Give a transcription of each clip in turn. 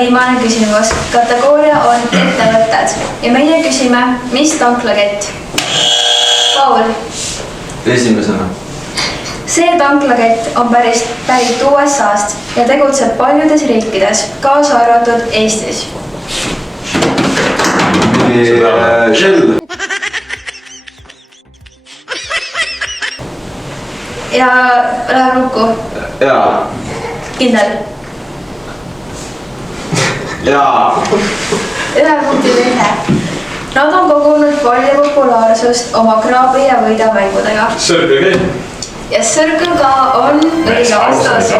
viimane küsimus. Kategooria on ettevõtted ja meie küsime, mis tanklakett? Paul. Esimesena. See tanklakett on pärit USA-st ja tegutseb paljudes riikides, kaasa arvatud Eestis. Shell. Ja läheb lukku? Jaa. Kindel? Jaa. Ühe punkti ühe. Nad on kogunud palju populaarsust oma kraabi ja võida mängudega. Circle K. Ja Circle K on õige vastus.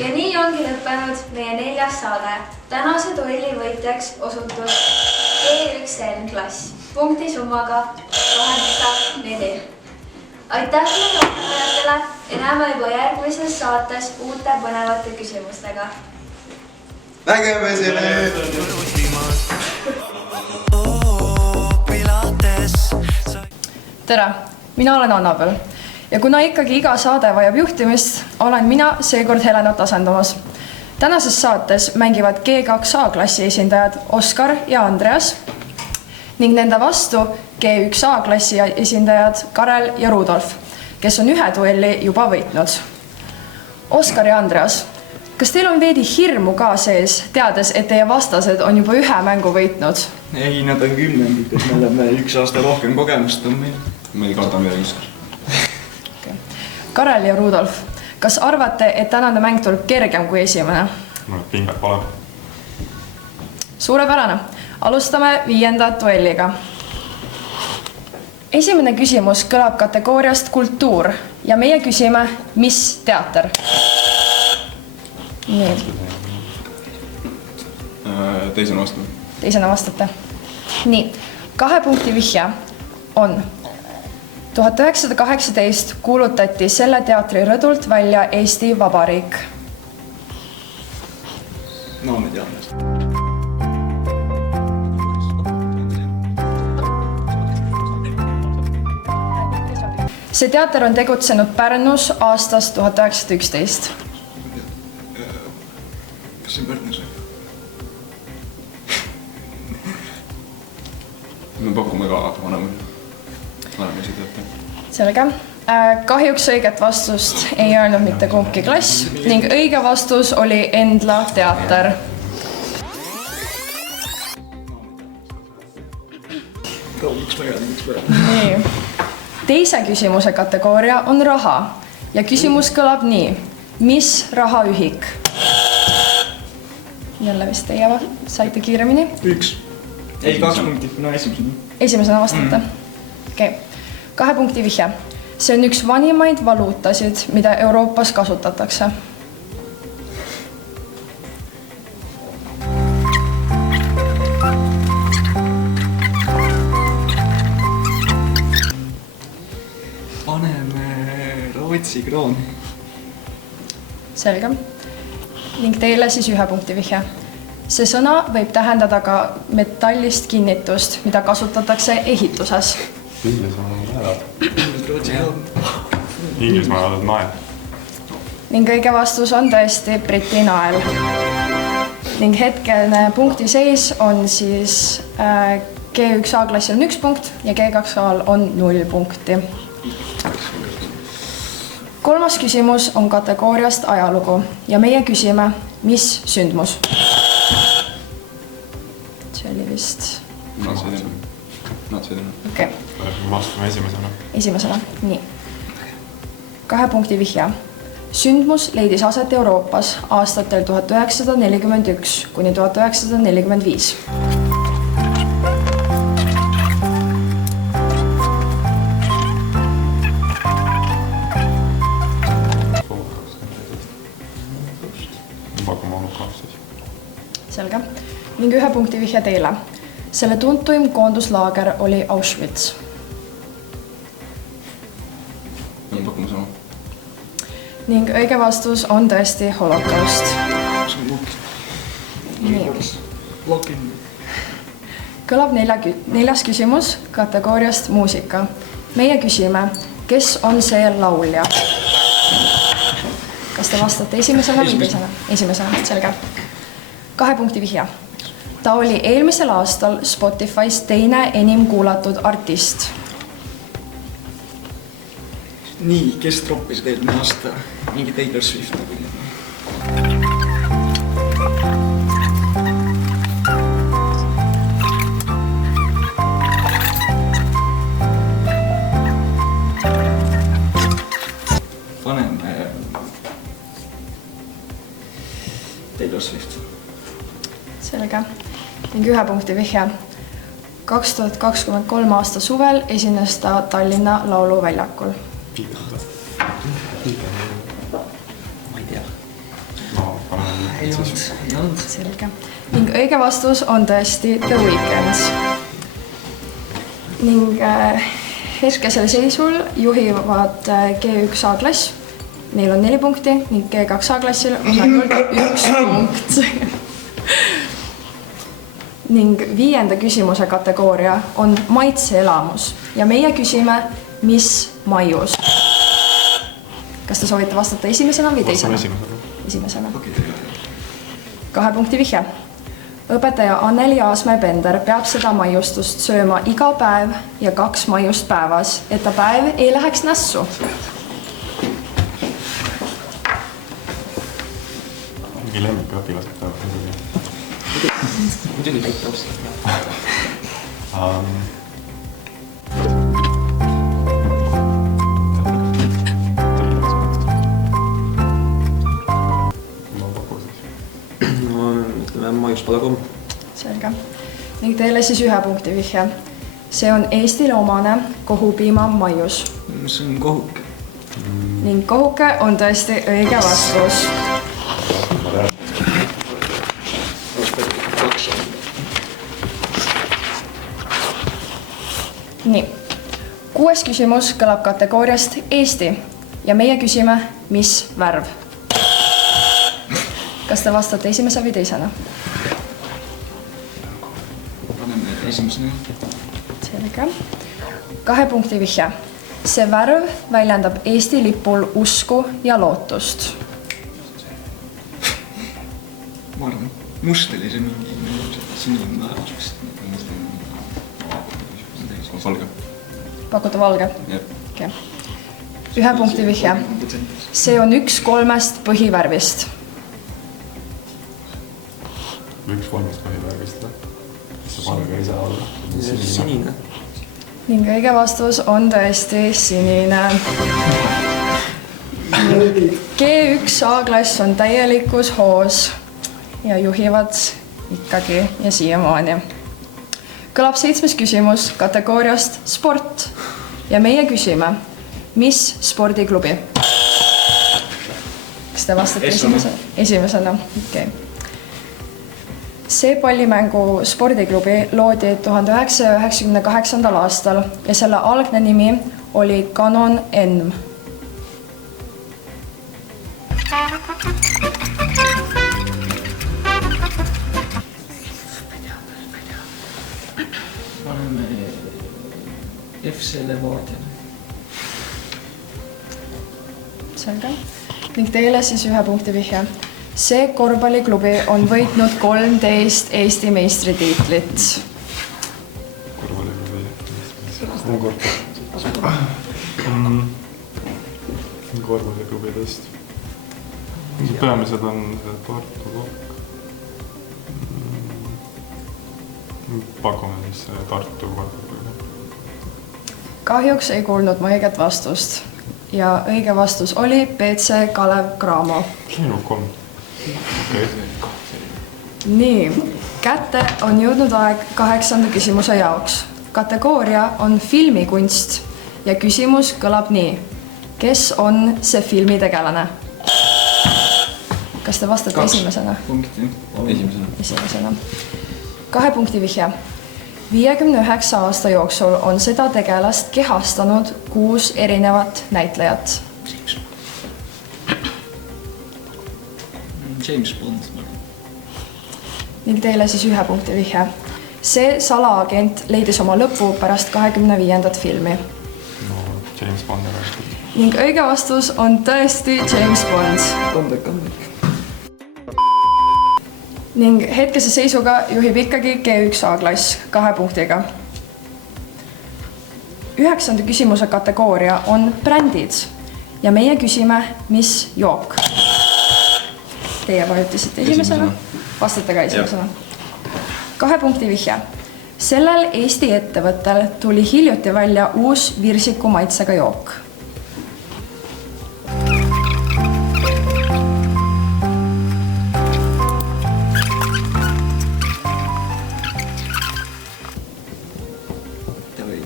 Ja nii ongi lõppenud meie 4. saade. Tänase duelli võitjaks osutus G1N klass punkti summaga 8-4. Aitäh ajatele ja näeme juba järgmises saates uute põnevate küsimustega. Nägemisele! Tere, mina olen Annabel ja kuna ikkagi iga saade vajab juhtimist, olen mina seekord Helenat asendamas. Tänases saates mängivad G2A klassi esindajad Oskar ja Andreas ning nende vastu G1A klassi esindajad Karel ja Rudolf, kes on ühe duelli juba võitnud. Oskar ja Andreas, kas teil on veidi hirmu ka sees, teades, et teie vastased on juba ühe mängu võitnud? Ei, nad on küll mängid, et me oleme 1 aasta rohkem kogemust on meil. Me ei karda midagi Oskar. Karel ja Rudolf, kas arvate, et tänane mäng tuleb kergem kui esimene? Pingat pole. Suurepärane. Alustame 5. duelliga. Esimene küsimus kõlab kategooriast kultuur ja meie küsime, mis teater? Nii. Teisena vastate. Nii, 2 punkti vihja on 1918 kuulutati selle teatri rõdult välja Eesti Vabariik. No, me teame seda. See teater on tegutsenud Pärnus aastast 1911. Kas see on Pärnus? Me pakume ka vanemisi teater. Selge. Kahjuks õiget vastust ei öelnud mitte kumbki klass ning õige vastus oli Endla teater. Nii. Teise küsimuse kategooria on raha ja küsimus kõlab nii. Mis rahaühik? Jälle vist teie saite kiiremini. 1. Ei, 2 punkti. No esimesena. Esimesena vastate? Okei. 2 punkti vihja. See on üks vanimaid valuutasid, mida Euroopas kasutatakse. Paneme Rootsi krooni. Selge. Ning teile siis 1 punkti vihja. See sõna võib tähendada ka metallist kinnitust, mida kasutatakse ehituses. Inglismaa oled nael. Ning õige vastus on tõesti Briti nael. Ning hetkelne punkti seis on siis G1A klassil on 1 punkt ja G2A on 0 punkti. 3. küsimus on kategooriast ajalugu ja meie küsime, mis sündmus? See oli vist... Nad sõidame. Okei. Vastame esimesena. Esimesena, nii. 2 punkti vihja. Sündmus leidis aset Euroopas aastatel 1941 kuni 1945. Pakume olnud 12. Selge. Ning 1 punkti vihja teile. Selle tuntuim koonduslaager oli Auschwitz. Pakume sama. Ning õige vastus on tõesti holokaust. Kõlab 4. küsimus kategooriast muusika. Meie küsime, kes on see laulja? kas te vastate esimesena või teisena? Esimesena, selge. 2 punkti vihje. Ta oli eelmisel aastal Spotify's teine enim kuulatud artist. nii, kes troppisid eelmine aasta? Mingi Taylor Swift või? Paneme Taylor Swift. Selge. Ning 1 punkti vihje. 2023 aasta suvel esines ta Tallinna Lauluväljakul. Ma ei tea. No, paneme Ei olnud. Selge. Ning õige vastus on tõesti The Weeknd. Ning hetkesel seisul juhivad G1A klass. Neil on 4 punkti ning G2A klassil on ainult 1 punkt. Ning 5. küsimuse kategooria on maitseelamus ja meie küsime, mis maius. Kas te soovite vastata esimesena või teisena? Esimesena. 2 punkti vihje. Õpetaja Anneli Aasmäe-Pender peab seda maiustust sööma iga päev ja 2 maiust päevas, et ta päev ei läheks nässu. Mingi lemmikõpilased peavad. Muidugi kõik taustad. Ma pakun siis. No ütleme maiuspadakomm. Selge. Ning teile siis 1 punkti vihje. See on Eestile omane kohupiima maius. See on kohuke. Ning kohuke on tõesti õige vastus. Nii. 6. küsimus kõlab kategooriast Eesti ja meie küsime, mis värv? Kas te vastate esimese või teisena? Paneme esimesena. Selge. 2 punkti vihje. See värv väljendab Eesti lipul usku ja lootust. Ma arvan, must oli see mingi sinine väärtus. Valge. Pakute valge? Jep. Okay. 1 punkti vihje. See on 1 3 põhivärvist. 1 3 põhivärvist või? Mis see valge ei saa olla? Sinine. Ning õige vastus on tõesti sinine. G1A klass on täielikus hoos ja juhivad ikkagi ja siiamaani. Kõlab 7. küsimus kategooriast sport ja meie küsime, mis spordiklubi? Kas te vastate esimesena? Okay. See pallimängu spordiklubi loodi 1998. aastal ja selle algne nimi oli Canon N. Paneme FC Levadia. Selge. Ning teile siis 1 punkti vihje. See korvpalliklubi on võitnud 13 Eesti meistritiitlit. Korvpalliklubidest. Peamised on Tartu Lokk. Pakume siis Tartu korvpalliklubi. Kahjuks ei kuulnud ma õiget vastust ja õige vastus oli BC Kalev Cramo. Kliinukom. Okay. Nii, kätte on jõudnud aeg 8. küsimuse jaoks. Kategooria on filmikunst ja küsimus kõlab nii. Kes on see filmitegelane? Kas te vastate esimesena? Punkti. Esimesena. 2 punkti vihje. 59 aasta jooksul on seda tegelast kehastanud 6 erinevat näitlejat. James Bond. Ning teile siis 1 punkti vihje. See salaagent leidis oma lõpu pärast 25. filmi. No, James Bond on hästi. ning õige vastus on tõesti James Bond. Kandek. Ning hetkese seisuga juhib ikkagi G1A klass 2 punktiga. 9. küsimuse kategooria on brändid ja meie küsime, mis jook. Teie vajutasite esimesena, vastate ka esimesena. 2 punkti vihje. Sellel Eesti ettevõttel tuli hiljuti välja uus virsiku maitsega jook.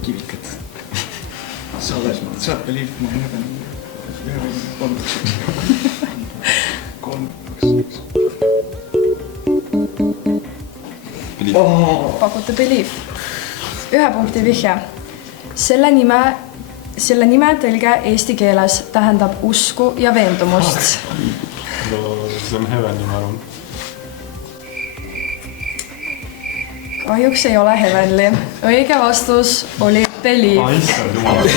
Kivikad. Saad believe, ma Pakute believe. 1 punkti vihje. Selle nime tõlge eesti keeles tähendab usku ja veendumust. See on Heavenly, ma arvan. Kahjuks ei ole Heavenly. Õige vastus oli Believe. Issand jumal.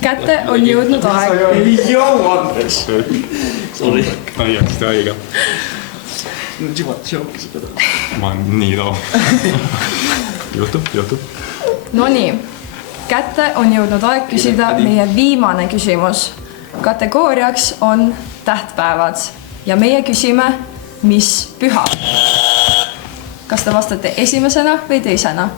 Kätte on jõudnud aeg. ei jõu, Andres. Sorry. Täiesti õige. Juba tšauki seda. Ma olen nii too. Juhtub. Nonii, kätte on jõudnud aeg küsida meie viimane küsimus. Kategooriaks on tähtpäevad ja meie küsime, mis püha. Kas te vastate esimesena või teisena?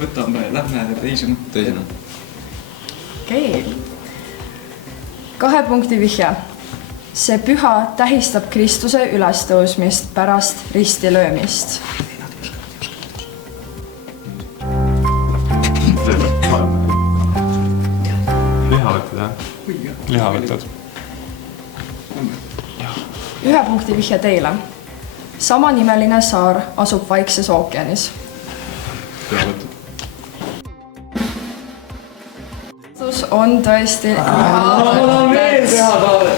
Võtame, lähme teisena. Okei. 2 punkti vihje. See püha tähistab Kristuse ülestõusmist pärast ristilöömist. Lihavõtted, jah? Lihavõtted. 1 punkti vihje teile. Samanimeline saar asub Vaikses ookeanis. Lihavõtted. Vastus on tõesti veel teha taale.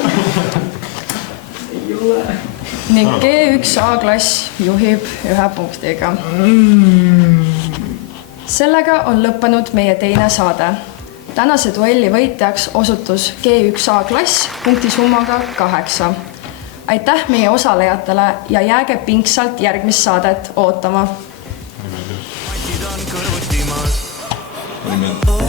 Ei ole. ning G1A klass juhib 1 punktiga. Sellega on lõppenud meie teine saade. Tänase duelli võitjaks osutus G1A klass punktisummaga 8. Aitäh meie osalejatele ja jääge pingsalt järgmist saadet ootama. Oli meeldiv.